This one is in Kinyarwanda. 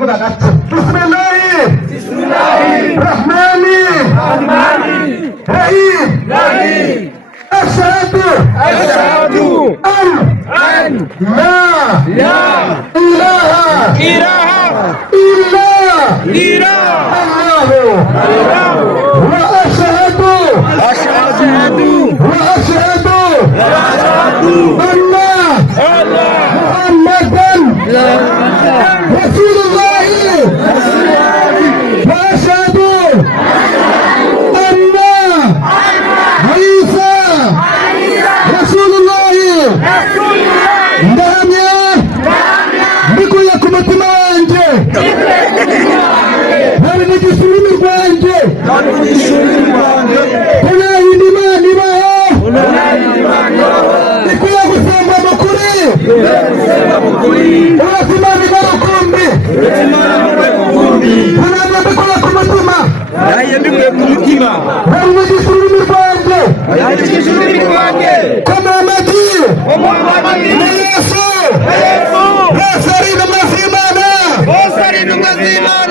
kuvuga gato. Bismillahirrahmanirrahim. Ashhadu an la ilaha illa Allah wa ashhadu anna Muhammadan Rasulullah wa ashhadu anna Isa Rasulullah. Ndahamya mbikuye ku mutima wanjye hari n'igisha ururimi rwanjye ko nta yindi Mana ibaho ikwiye gusemba mu kuri uretse Imana iba rukumbi harana mbikuye ku mutima hari n'igisha ururimi rwanjye ko Muhamadi na Yesu bose ari intumwa z'Imana.